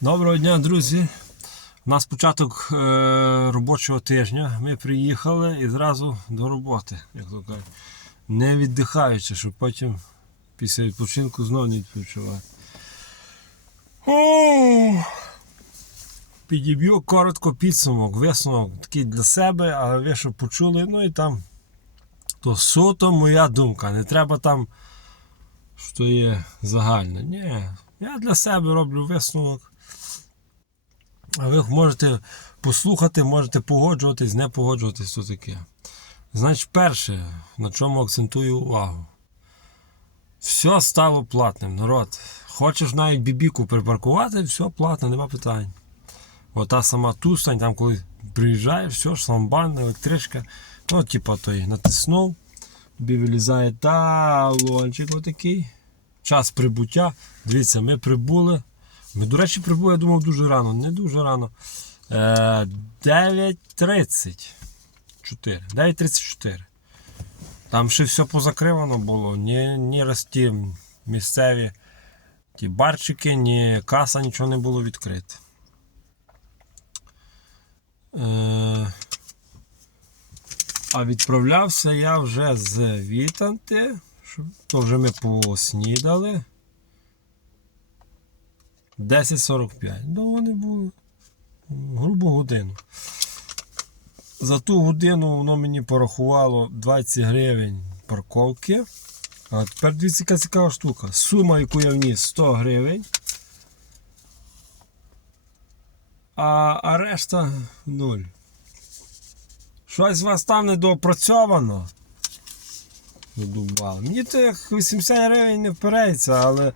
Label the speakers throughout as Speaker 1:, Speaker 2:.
Speaker 1: Доброго дня, друзі. У нас початок е, робочого тижня. Ми приїхали і зразу до роботи, як то кажуть. Не віддихаючи, щоб потім після відпочинку знову не відпочивати. Підіб'ю коротко підсумок, висновок такий для себе, але ви що почули, ну і там то суто моя думка. Не треба там, що є загальне. Ні, я для себе роблю висновок. А ви можете послухати, можете погоджуватись, не погоджуватись, що таке. Значить, перше, на чому акцентую увагу. Все стало платним, народ. Хочеш навіть бібіку припаркувати, все платно, нема питань. Ота сама тустань, там коли приїжджаєш, все, шламбан, електричка. Ну, типа той натиснув, тобі вилізає талончик отакий. Час прибуття. Дивіться, ми прибули. Ми, до речі, прибули, я думав, дуже рано. Не дуже рано. Е, 9.30. 9.34. Там ще все позакривано було. Ні, ні ті місцеві ті барчики, ні каса, нічого не було відкрите. Е, а відправлявся я вже з Вітанти. То вже ми поснідали. 10.45. Довго не було. Грубо годину. За ту годину воно мені порахувало 20 гривень парковки. А тепер дивіться, яка цікава штука. Сума, яку я вніс 100 гривень. А, а решта 0. Щось у вас там недоопрацьовано. Мені тих 80 гривень не впереться, але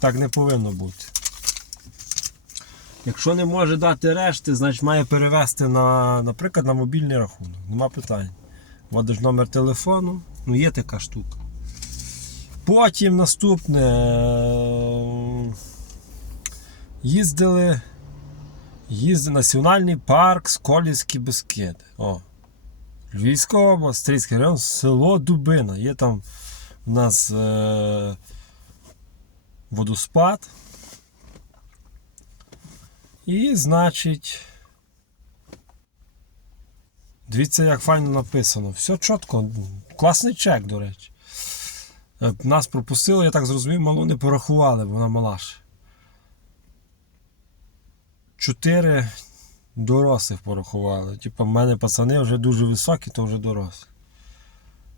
Speaker 1: так не повинно бути. Якщо не може дати решти, значить має перевести на, наприклад, на мобільний рахунок. Нема питань. Вводиш номер телефону, ну є така штука. Потім наступне. Їздили. Їздили Національний парк Сколівські Бескиди. О. Львівська область, Стрийський район, село Дубина. Є там у нас е- водоспад. І, значить, дивіться, як файно написано. Все чітко. Класний чек, до речі. Е, Нас пропустили, я так зрозумів, мало не порахували, бо вона мала ще. Чотири дорослих порахували. Типа, в мене пацани вже дуже високі, то вже дорослі.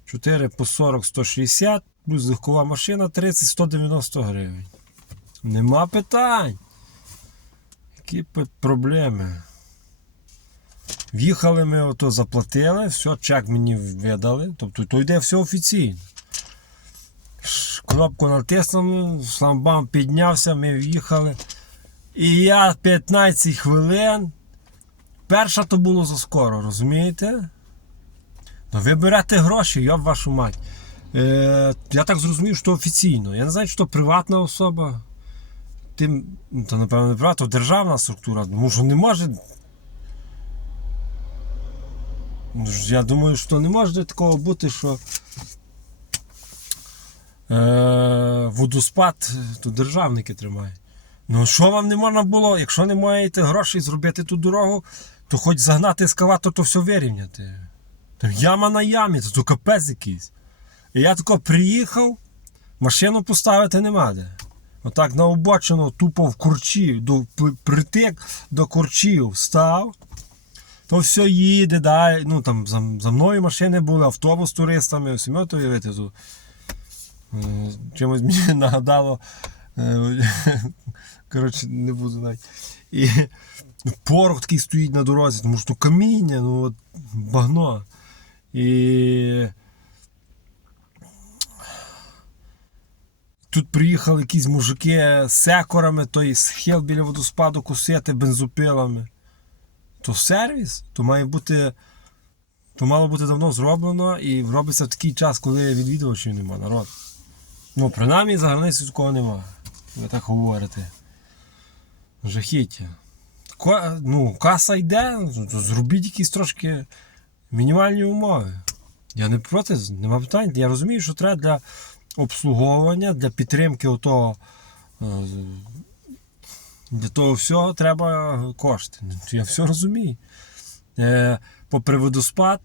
Speaker 1: 4 по 40 160, плюс легкова машина 30 190 гривень. Нема питань. Які проблеми? В'їхали ми, ото заплатили, все, чек мені видали. Тобто то йде все офіційно. Кнопку натиснув, шламбам піднявся, ми в'їхали. І я 15 хвилин. Перша то було заскоро, розумієте? Ну ви берете гроші, я вашу мать. Е, я так зрозумів, що офіційно. Я не знаю, то приватна особа. Тим, ну, то напевно не приватна, то державна структура. Тому що не може. Ну, Я думаю, що не може такого бути, що е, водоспад то державники тримають. Ну що вам не можна було, якщо не маєте грошей зробити ту дорогу, то хоч загнати ескаватор, то все вирівняти. Та яма на ямі, це то капець якийсь. І я тако приїхав, машину поставити нема де. Отак на обочину, тупо в курчі, до, притик до курчів став. То все їде, далі. Ну там за, за мною машини були, автобус з туристами, сім'ю уявити тут. Е, Чимось мені нагадало. е, Коротше, не буду навіть. І порох такий стоїть на дорозі, тому що то каміння, ну от багно. І тут приїхали якісь мужики з секорами, той схил біля водоспаду косити бензопилами. То сервіс, то має бути. То мало бути давно зроблено і робиться в такий час, коли відвідувачів нема, народ. Ну, принаймні за границею такого нема. Ви так говорите. Жахіття. Ко- ну, каса йде, то зробіть якісь трошки мінімальні умови. Я не проти, нема питань. Я розумію, що треба для обслуговування, для підтримки отого е, Для того всього треба кошти. Ну, Я все розумію. Е, попри водоспад,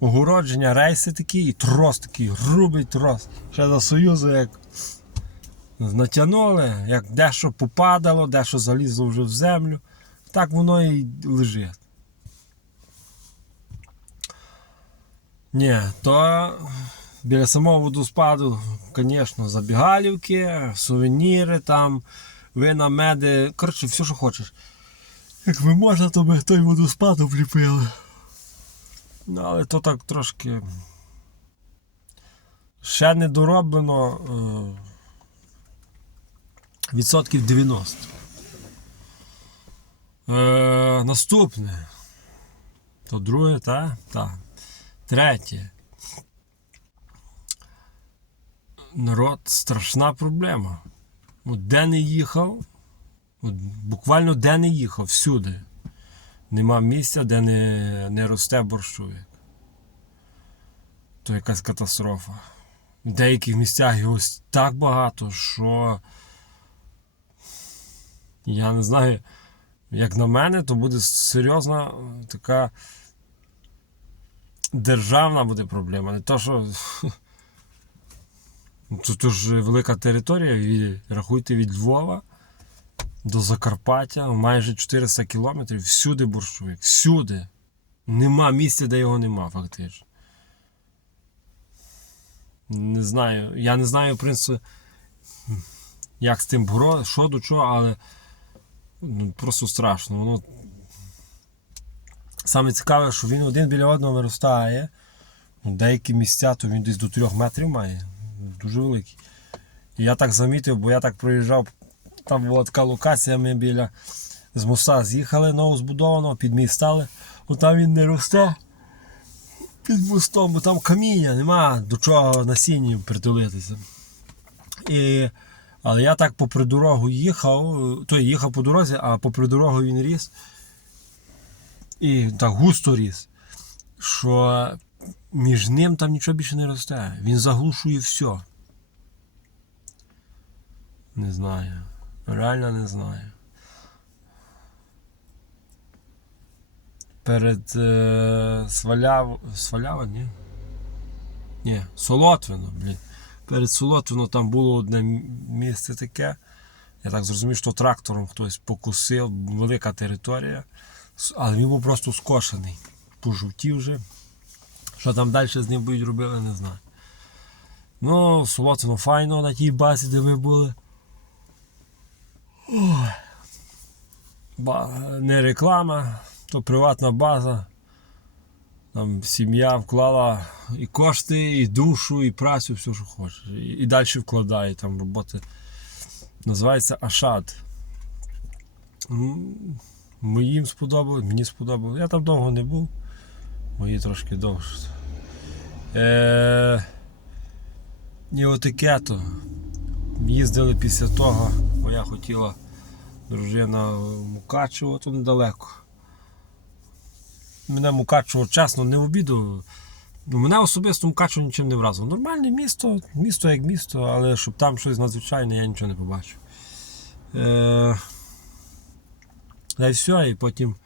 Speaker 1: огородження, рейси такі, і трос такий, грубий трос. Ще за Союзу як натягнули, як дещо попадало, дещо залізло вже в землю. Так воно і лежить. Ні, то біля самого водоспаду, звісно, забігалівки, сувеніри там, вина, меди, коротше, все, що хочеш. Якби можна, то би той водоспад обліпили. Ну, але то так трошки. Ще не дороблено е, відсотків 90. Е, наступне. То друге, так? Так. Третє. Народ страшна проблема. От де не їхав, от буквально де не їхав, всюди. Нема місця, де не, не росте борщовик. То якась катастрофа. В деяких місцях його так багато, що я не знаю, як на мене, то буде серйозна така державна буде проблема. Не то, що. Тут то ж велика територія, рахуйте від Львова до Закарпаття, майже 400 кілометрів, всюди борщовик, всюди. Нема місця, де його нема, фактично. Не знаю. Я не знаю, в принципі, як з тим боро, що до чого, але ну, просто страшно. Воно... Саме цікаве, що він один біля одного виростає. Ну, Деякі місця, то він десь до 3 метрів має. Дуже великий. І я так замітив, бо я так проїжджав. Там була така локація, ми біля з моста з'їхали новозбудованого, під міст стали. Ну там він не росте під мостом, бо там каміння, нема до чого насінням притулитися. І, але я так попри дорогу їхав, то я їхав по дорозі, а попри дорогу він ріс. І так густо ріс, що між ним там нічого більше не росте. Він заглушує все. Не знаю. Реально не знаю. Перед е, Сваляв... Свалява, ні? Ні, Солотвино, блін. Перед Солотвино там було одне місце таке. Я так зрозумів, що трактором хтось покусив, велика територія. Але він був просто скошений. Пожовтів вже. Що там далі з ним будуть робити, не знаю. Ну, Солотвино файно на тій базі, де ми були. Ба... Не реклама, то приватна база. Там сім'я вклала і кошти, і душу, і працю, все, що хоче. І, і далі вкладає там роботи. Називається Ашад. Моїм сподобалось, мені сподобалось. Я там довго не був. Мої трошки довше. Е... І отаке. Їздили після того, бо я хотіла дружина Мукачево, то недалеко. Мене Мукачево, чесно, не в обіду. Ну, мене особисто Мукачево нічим не вразило. Нормальне місто, місто як місто, але щоб там щось надзвичайне, я нічого не побачив. Е... Та й все, і потім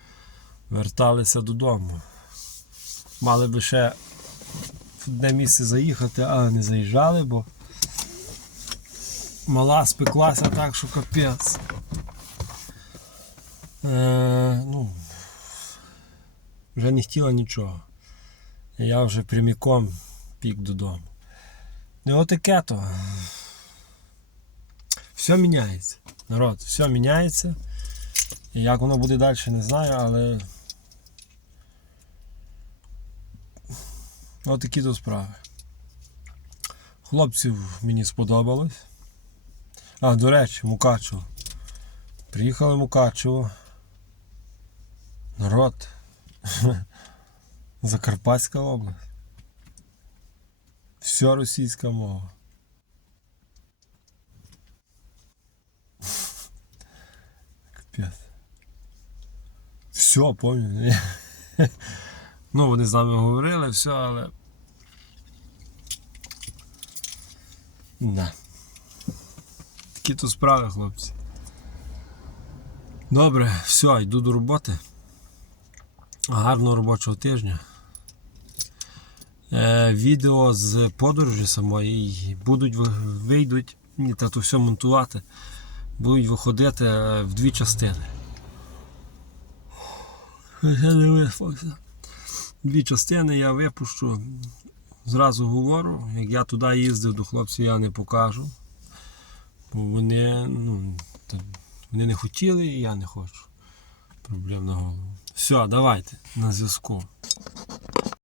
Speaker 1: верталися додому. Мали би ще в одне місце заїхати, але не заїжджали, бо мала спеклася так, що капець. Е, ну, вже не хотіла нічого. Я вже пряміком пік додому. Ну отаке то. Все міняється. Народ, все міняється. І як воно буде далі, не знаю, але. Отакі то справи. Хлопців мені сподобалось. А, до речі, Мукачево. Приїхали в Мукачево. Народ. Закарпатська область. Все російська мова. Все, пам'ятаю. Ну, вони з нами говорили, все, але. Да. Такі то справи, хлопці. Добре, все, йду до роботи. Гарного робочого тижня. Е, відео з подорожі самої будуть вийдуть, мені то все монтувати, будуть виходити е, в дві частини. Дві частини я випущу. Зразу говорю, як я туди їздив до хлопців, я не покажу. Бо вони, ну, вони не хотіли і я не хочу. Проблем на голову. Все, давайте, на зв'язку.